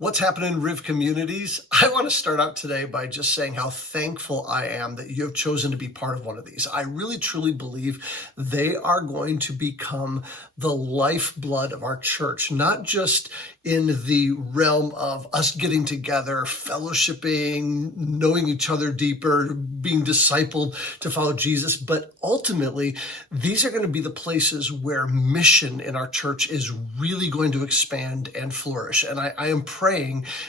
What's happening, Riv communities? I want to start out today by just saying how thankful I am that you have chosen to be part of one of these. I really truly believe they are going to become the lifeblood of our church, not just in the realm of us getting together, fellowshipping, knowing each other deeper, being discipled to follow Jesus, but ultimately, these are going to be the places where mission in our church is really going to expand and flourish. And I am praying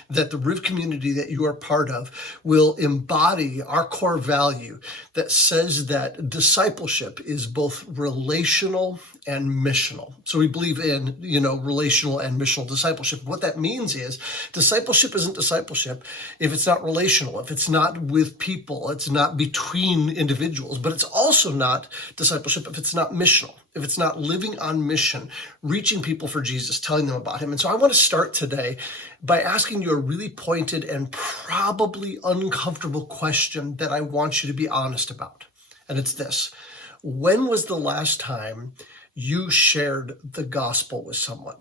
that the Riv community that you are part of will embody our core value that says that discipleship is both relational and missional. So we believe in, relational and missional discipleship. What that means is discipleship isn't discipleship if it's not relational, if it's not with people, it's not between individuals, but it's also not discipleship if it's not missional, if it's not living on mission, reaching people for Jesus, telling them about him. And so I want to start today by asking you a really pointed and probably uncomfortable question that I want you to be honest about. And it's this: when was the last time you shared the gospel with someone?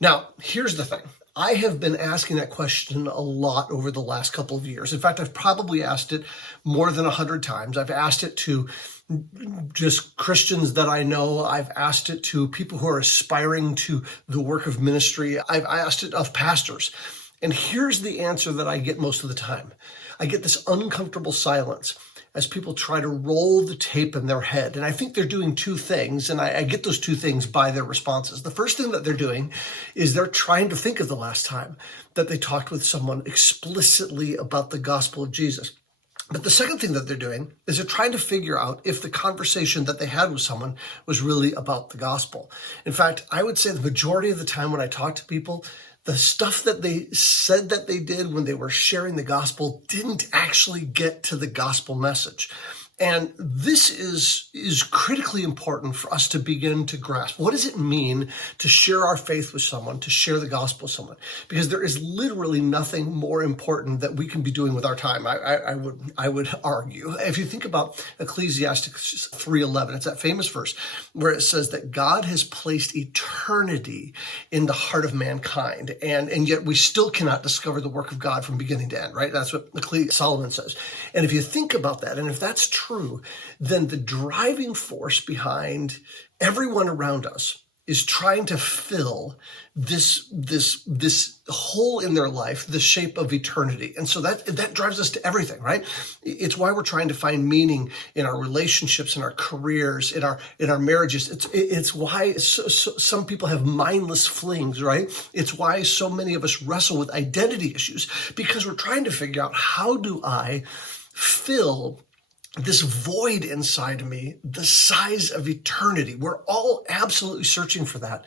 Now, here's the thing. I have been asking that question a lot over the last couple of years. In fact, I've probably asked it more than 100 times. I've asked it to just Christians that I know. I've asked it to people who are aspiring to the work of ministry. I've asked it of pastors. And here's the answer that I get most of the time. I get this uncomfortable silence as people try to roll the tape in their head. And I think they're doing two things, and I get those two things by their responses. The first thing that they're doing is they're trying to think of the last time that they talked with someone explicitly about the gospel of Jesus. But the second thing that they're doing is they're trying to figure out if the conversation that they had with someone was really about the gospel. In fact, I would say the majority of the time when I talk to people, the stuff that they said that they did when they were sharing the gospel didn't actually get to the gospel message. And this is critically important for us to begin to grasp. What does it mean to share our faith with someone, to share the gospel with someone? Because there is literally nothing more important that we can be doing with our time, I would argue. If you think about Ecclesiastes 3:11, it's that famous verse where it says that God has placed eternity in the heart of mankind, and yet we still cannot discover the work of God from beginning to end, right? That's what Solomon says. And if you think about that, and if that's true, then the driving force behind everyone around us is trying to fill this hole in their life, the shape of eternity. And so that drives us to everything, right? It's why we're trying to find meaning in our relationships, in our careers, in our marriages. It's why some people have mindless flings, right? It's why so many of us wrestle with identity issues, because we're trying to figure out, how do I fill this void inside me, the size of eternity? We're all absolutely searching for that.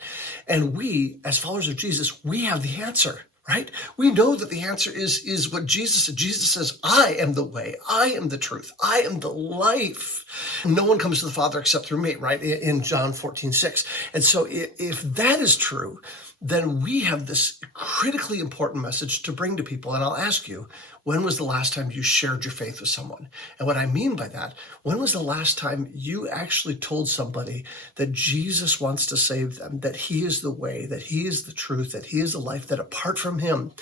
And we, as followers of Jesus, we have the answer, right? We know that the answer is what Jesus said. Jesus says, I am the way, I am the truth, I am the life. No one comes to the Father except through me, right? In John 14:6. And so if that is true, then we have this critically important message to bring to people. And I'll ask you, when was the last time you shared your faith with someone? And what I mean by that, when was the last time you actually told somebody that Jesus wants to save them, that he is the way, that he is the truth, that he is the life, that apart from him,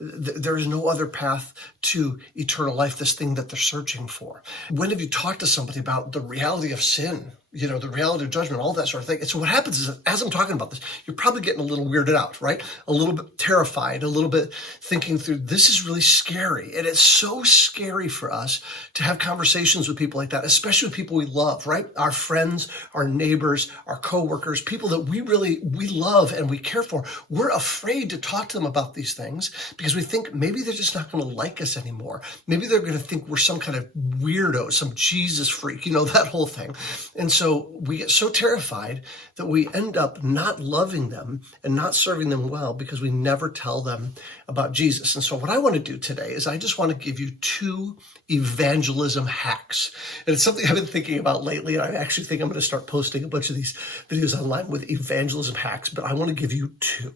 there is no other path to eternal life, this thing that they're searching for? When have you talked to somebody about the reality of sin, the reality of judgment, all that sort of thing? And so what happens is, as I'm talking about this, you're probably getting a little weirded out, right? A little bit terrified, a little bit thinking through, this is really scary. And it's so scary for us to have conversations with people like that, especially with people we love, right? Our friends, our neighbors, our coworkers, people that we love and we care for. We're afraid to talk to them about these things because we think maybe they're just not going to like us anymore. Maybe they're going to think we're some kind of weirdo, some Jesus freak, that whole thing. And so we get so terrified that we end up not loving them and not serving them well because we never tell them about Jesus. And so what I want to do today is I just want to give you 2 evangelism hacks. And it's something I've been thinking about lately. And I actually think I'm going to start posting a bunch of these videos online with evangelism hacks, but I want to give you 2.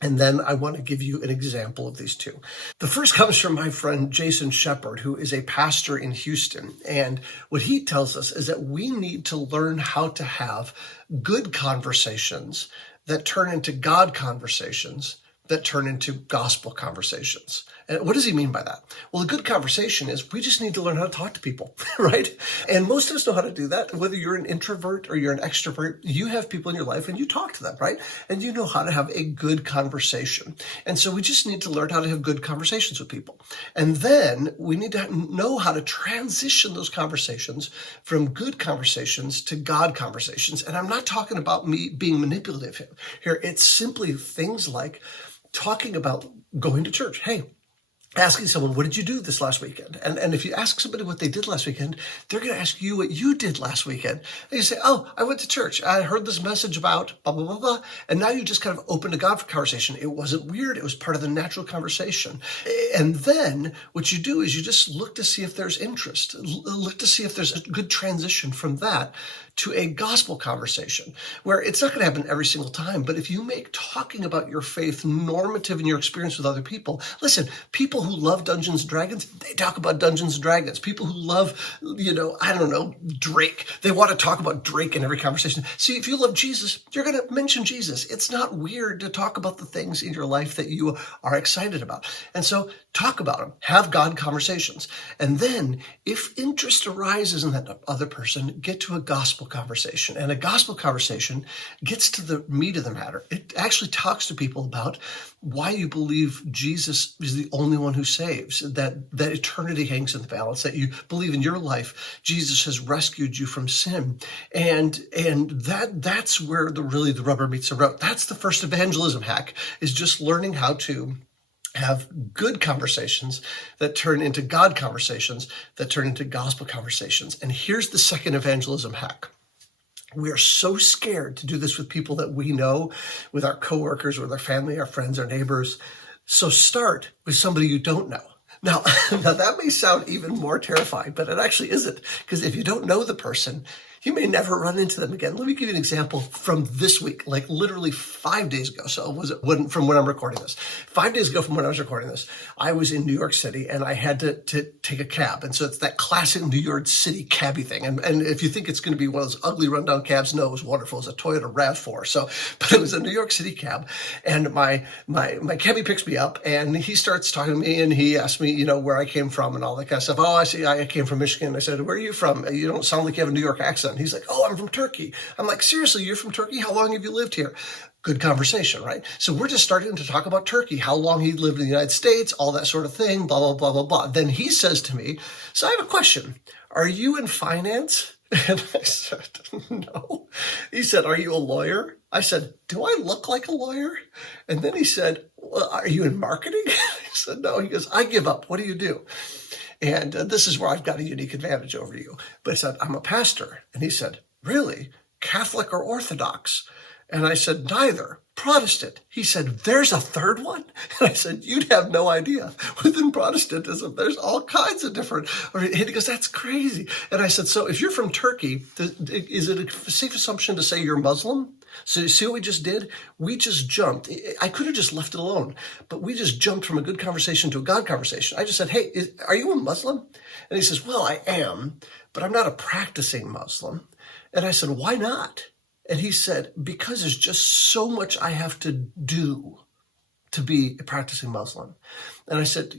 And then I want to give you an example of these 2. The first comes from my friend Jason Shepard, who is a pastor in Houston. And what he tells us is that we need to learn how to have good conversations that turn into God conversations that turn into gospel conversations. And what does he mean by that? Well, a good conversation is we just need to learn how to talk to people, right? And most of us know how to do that. Whether you're an introvert or you're an extrovert, you have people in your life and you talk to them, right? And you know how to have a good conversation. And so we just need to learn how to have good conversations with people. And then we need to know how to transition those conversations from good conversations to God conversations. And I'm not talking about me being manipulative here. It's simply things like talking about going to church. Hey, asking someone, what did you do this last weekend? And if you ask somebody what they did last weekend, they're going to ask you what you did last weekend. And you say, oh, I went to church. I heard this message about blah, blah, blah, blah. And now you just kind of opened a God conversation. It wasn't weird. It was part of the natural conversation. And then what you do is you just look to see if there's interest, look to see if there's a good transition from that to a gospel conversation where it's not going to happen every single time. But if you make talking about your faith normative in your experience with other people, listen, people who love Dungeons and Dragons, they talk about Dungeons and Dragons. People who love, I don't know, Drake, they want to talk about Drake in every conversation. See, if you love Jesus, you're going to mention Jesus. It's not weird to talk about the things in your life that you are excited about. And so talk about them, have God conversations. And then if interest arises in that other person, get to a gospel conversation. And a gospel conversation gets to the meat of the matter. It actually talks to people about why you believe Jesus is the only one who saves, that eternity hangs in the balance, that you believe in your life Jesus has rescued you from sin. And that's where the rubber meets the road. That's the first evangelism hack, is just learning how to have good conversations that turn into God conversations, that turn into gospel conversations. And here's the second evangelism hack. We are so scared to do this with people that we know, with our coworkers, with our family, our friends, our neighbors. So start with somebody you don't know. Now that may sound even more terrifying, but it actually isn't, because if you don't know the person, you may never run into them again. Let me give you an example from this week, like literally 5 days ago. So from when I'm recording this? 5 days ago from when I was recording this, I was in New York City and I had to take a cab. And so it's that classic New York City cabbie thing. And if you think it's going to be one of those ugly rundown cabs, no, it was wonderful. It was a Toyota RAV4. But it was a New York City cab. And my cabbie picks me up and he starts talking to me and he asked me, where I came from and all that kind of stuff. Oh, I see. I came from Michigan. I said, where are you from? You don't sound like you have a New York accent. He's like, oh, I'm from Turkey. I'm like, seriously, you're from Turkey? How long have you lived here? Good conversation, right? So we're just starting to talk about Turkey, how long he lived in the United States, all that sort of thing, blah, blah, blah, blah, blah. Then he says to me, so I have a question. Are you in finance? And I said, no. He said, are you a lawyer? I said, do I look like a lawyer? And then he said, well, are you in marketing? I said, no. He goes, I give up. What do you do? And this is where I've got a unique advantage over you. But I said, I'm a pastor. And he said, really? Catholic or Orthodox? And I said, neither. Protestant. He said, there's a third one? And I said, you'd have no idea. Within Protestantism, there's all kinds of different. And he goes, that's crazy. And I said, so if you're from Turkey, is it a safe assumption to say you're Muslim? So you see what we just did? We just jumped. I could have just left it alone, but we just jumped from a good conversation to a God conversation. I just said, hey, are you a Muslim? And he says, well, I am, but I'm not a practicing Muslim. And I said, why not? And he said, because there's just so much I have to do to be a practicing Muslim. And I said,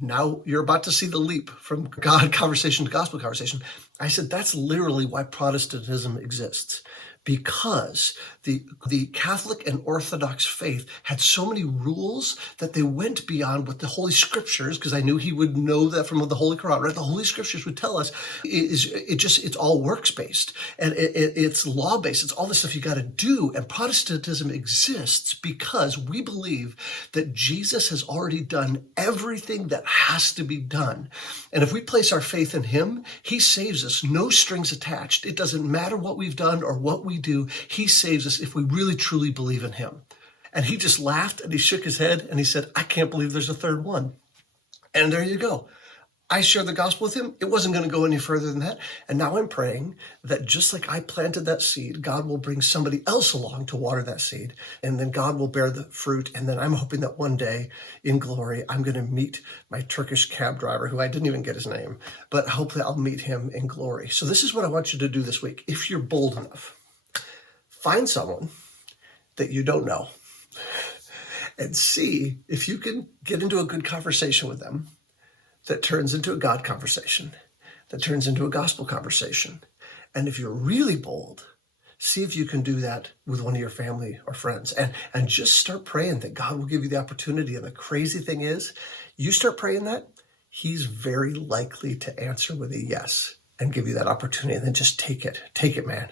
now you're about to see the leap from God conversation to gospel conversation. I said, that's literally why Protestantism exists. Because the Catholic and Orthodox faith had so many rules that they went beyond what the Holy Scriptures, because I knew he would know that from the Holy Quran, right? The Holy Scriptures would tell us it's all works-based and it's law-based. It's all the stuff you got to do. And Protestantism exists because we believe that Jesus has already done everything that has to be done. And if we place our faith in him, he saves us, no strings attached. It doesn't matter what we've done or what we do. He saves us if we really truly believe in him. And he just laughed and he shook his head and he said, I can't believe there's a third one. And there you go. I shared the gospel with him. It wasn't going to go any further than that. And now I'm praying that just like I planted that seed, God will bring somebody else along to water that seed. And then God will bear the fruit. And then I'm hoping that one day in glory, I'm going to meet my Turkish cab driver, who I didn't even get his name, but hopefully I'll meet him in glory. So this is what I want you to do this week. If you're bold enough, find someone that you don't know and see if you can get into a good conversation with them that turns into a God conversation, that turns into a gospel conversation. And if you're really bold, see if you can do that with one of your family or friends, and just start praying that God will give you the opportunity. And the crazy thing is, you start praying that, he's very likely to answer with a yes and give you that opportunity. And then just take it, man.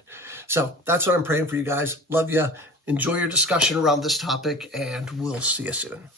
So that's what I'm praying for you guys. Love you. Enjoy your discussion around this topic, and we'll see you soon.